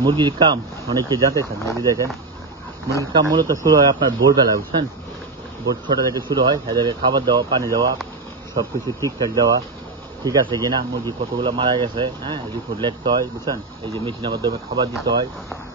মুরগির কাম অনেকে জানতে চান। মুরগি দেখেন, মুরগির কাম মূলত শুরু হয় আপনার ভোরবেলা, বুঝছেন? ভোর 6টা থেকে শুরু হয়। এদেরকে খাবার দেওয়া, পানি দেওয়া, সব কিছু ঠিকঠাক দেওয়া, ঠিক আছে কিনা, মুরগি কতগুলো মারা গেছে, হ্যাঁ, রিপোর্ট লিখতে হয়, বুঝছেন? এই যে মেশিনের মাধ্যমে খাবার দিতে হয়,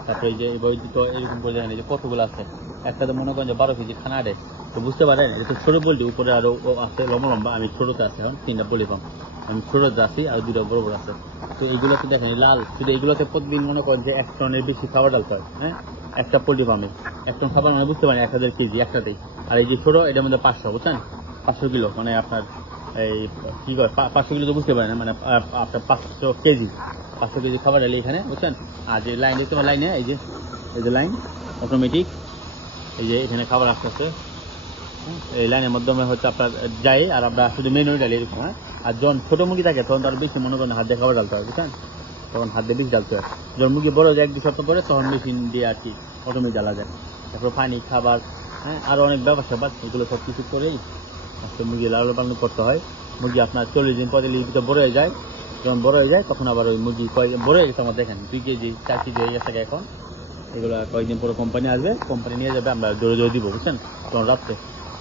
তারপরে এই যে এই বই দিতে হয়, এরকম করে দেখেন এই যে কতগুলো আছে। একটা তো মনে করেন যে 12 কেজি খানা দেয়, তো বুঝতে পারেন এটা তো ছোট পোল্ট্রি, উপরে আরো আছে লম্বা লম্বা। আমি ছোটতে আছি এখন 3টা পোল্ট্রি ফার্ম, আমি ছোটতে আছি আর 2টা বড় বড় আছে। তো এইগুলোতে দেখেন লাল, শুধু এইগুলোতে প্রতিদিন মনে করেন যে 1 টনের বেশি খাবার ডালতে হয়, হ্যাঁ, একটা পোল্ট্রি ফার্মে 1 টন খাবার মানে বুঝতে পারেন 1000 কেজি একটাতেই। আর এই যে ছোট এটার মধ্যে 500, বুঝছেন? 500 কিলো মানে আপনার এই কি করে 500 কিলো তো বুঝতে পারেন, মানে আপনার 500 কেজি, 500 কেজি খাবার ডালি এখানে, বুঝছেন? আর যে লাইন দেখতে পারেন, লাইনে এই যে লাইন অটোমেটিক, এই যে এখানে খাবার আসতেছে, এই লাইনের মাধ্যমে হচ্ছে আপনার যাই, আর আমরা শুধু মেনুই ডালি এরকম, হ্যাঁ। আর যখন ছোট মুরগি থাকে তখন তার বেশি মনে করেন হাত দিয়ে খাবার ডালতে হয়, বুঝছেন? তখন হাত দিয়ে বেশি ডালতে হয়। যখন মুরগি বড় হয়ে যায় 1-2 সপ্তাহ পরে, তখন মেশিন দিয়ে আর কি অটোমেটিক ডালা যায়। তারপর পানি, খাবার, হ্যাঁ, আরো অনেক ব্যবসা বাদ, এগুলো সব কিছু করেই আজকে মুরগি লালন পালন করতে হয়। মুরগি আপনার 40 দিন 45 দিন বড় হয়ে যায়। যখন বড় হয়ে যায় তখন আবার ওই মুরগি বড় হয়ে গেছে আমার, দেখেন 2 কেজি 4 কেজি হয়ে গেছে এখন। এগুলো কয়েকদিন পরে কোম্পানি আসবে, কোম্পানি নিয়ে যাবে, আমরা জোরে দিব, বুঝছেন? তখন রাত্রে।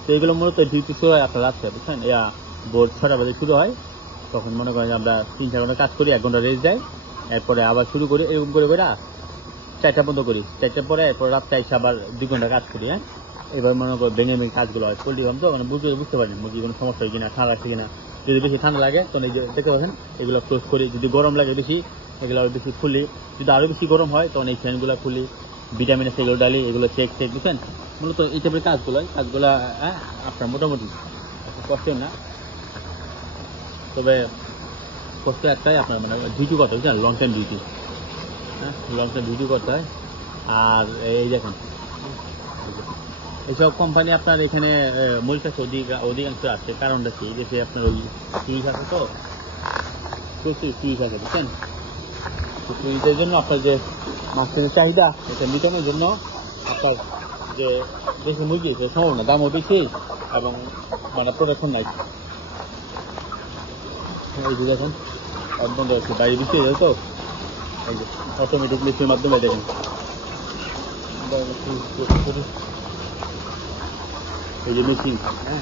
তো এগুলো মূলত ডিউটি শুরু হয় আপনার রাত্রে, বুঝছেন? ভোর 6টা বাজে শুরু হয়। তখন মনে করেন আমরা 3-4 ঘন্টা কাজ করি, 1 ঘন্টা রেস্ট দেয়, এরপরে আবার শুরু করি এরকম করে 4টা বন্ধ করি। 4টার পরে এরপর রাত্রে এসে আবার 2 ঘন্টা কাজ করি, হ্যাঁ। এবার মনে করো ভেঙে ভেঙে কাজগুলো হয়। পোল্ট্রি ফার্ম তো মানে বুঝতে পারেন মুরগি কোনো সমস্যা হয় কিনা, ঠান্ডা লাগছে কিনা। যদি বেশি ঠান্ডা লাগে তখন এই যে দেখতে পাচ্ছেন এগুলো ক্লোজ করি। যদি গরম লাগে বেশি, এগুলো আরো বেশি খুলি। যদি আরো বেশি গরম হয় তখন এই ফ্যানগুলো খুলি, ভিটামিন আছে এগুলো ডালি, এগুলো চেক বুঝছেন? মূলত এই টাইপের কাজগুলো আপনার মোটামুটি কষ্ট না, তবে কষ্ট একটাই, আপনার মানে ডিউটি করতে হয়, বুঝছেন? লং টাইম ডিউটি, হ্যাঁ, লং টাইম ডিউটি করতে হয়। আর এই দেখেন এইসব কোম্পানি আপনার এখানে মূল চাষ অধিকাংশ আছে। কারণটা কি, যে আপনার ওই সুইচ আছে, তো প্রচুর সুইচ আছে, বুঝছেন? সুইচের জন্য আপনার যে মাছের চাহিদা, এটা মিটানোর জন্য আপনার যে দেশের মুরগি সে সম্ভব না, দামও বেশি এবং মানে প্রোডাকশন নাই। এই যে দেখেন একদম বাইরে বেশি হয়ে যায়, তো এই যে অটোমেটিক মেশিনের মাধ্যমে দেখেন এই যে মেশিন, হ্যাঁ,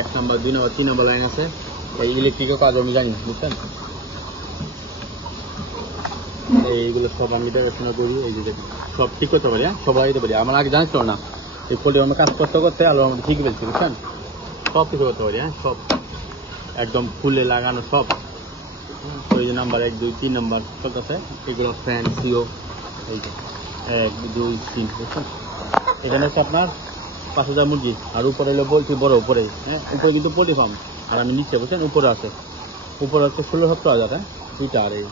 1 নম্বর 2 নম্বর 3 নম্বর লাইন আছে। এই ইলেকট্রিকের কাজ আমি জানি, বুঝছেন? এইগুলো সব আমি দেখাশোনা করি। এই যে দেখুন সব ঠিক করতে পারি, হ্যাঁ, সবাই দিতে পারি। আমার আগে জানছিল না, এই পোল্ট্রি আমরা কাজ করতে করতে আলো আমাদের ঠিক পেয়েছি, বুঝছেন? সব কিছু করতে পারি, হ্যাঁ, সব একদম ফুলে লাগানো সব। ওই যে নাম্বার 1 2 3 নম্বর চলতেছে, এগুলো ফ্যান সিও, এই যে 1 2 3, বুঝছেন? এখানে হচ্ছে আপনার 5000 মুরগি, আর উপরে হলো পোল্ট্রি বড়, উপরে, হ্যাঁ, উপরে কিন্তু পোল্ট্রি ফার্ম, আর আমি নিচে, বুঝছেন? উপরে আছে, উপরে হচ্ছে 16-17 হাজার, হ্যাঁ, 2টা। আর এই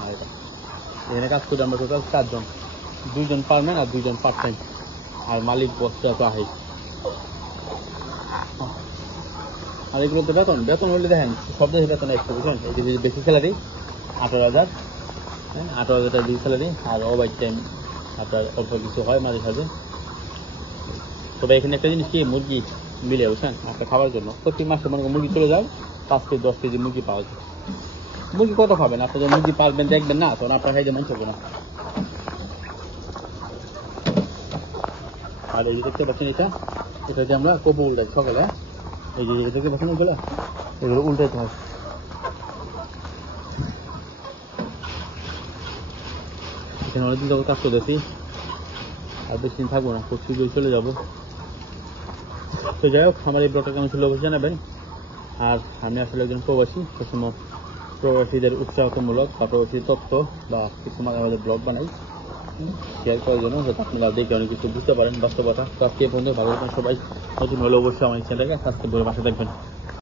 এখানে কাজ করি আমরা টোটাল 4 জন, 2 জন পারমেন্ট আর 2 জন পার্ট টাইম, আর মালিক বসতে তো আহে। আর এগুলো তো বেতন হলে দেখেন সব দেশে বেতন একটু, বুঝছেন? এই যে বেশি স্যালারি 18,000, হ্যাঁ, 18,000 টাকা বেশি স্যালারি, আর ওভার টাইম আপনার অল্প কিছু হয় মাঝে সাঝে। তবে এখানে একটা জিনিস কি, মুরগি মিলে, বুঝছেন? আপনার খাবার জন্য প্রতি মাসে মনে করেন মুরগি চলে যায় 5 থেকে 10 কেজি মুরগি পাওয়া যায়। মুরগি কত খাবেন? আপনি যখন মুরগি পালবেন দেখবেন না, তখন আপনার খাইতে মন চাইবে না। আর এই যে দেখতে পাচ্ছেন এটা যে আমরা কবু উল্টাই সকালে, এই যে দেখতে পাচ্ছেন এগুলো উল্টাইতে হয়। এখানে অনেকদিন যাবো কাজ করতেছি, আর বেশি দিন থাকবো না, খুব শীঘ্রই চলে যাবো। তো যাই হোক, আমার এই ব্লগটা কেমন ছিল অবশ্যই জানাবেন। আর আমি আসলে একজন প্রবাসী, সবসময় প্রবাসীদের উৎসাহমূলক বা প্রবাসী তথ্য বা কিছু আমাদের ব্লগ বানাই, শেয়ার করার জন্য, যাতে আপনারা দেখে অনেক কিছু বুঝতে পারেন বাস্তবতা। তো আজকে বন্ধু ভালো থাকবেন সবাই, নতুন হলে অবশ্যই আমার চ্যানেলটাকে সাবস্ক্রাইব করে পাশে থাকবেন।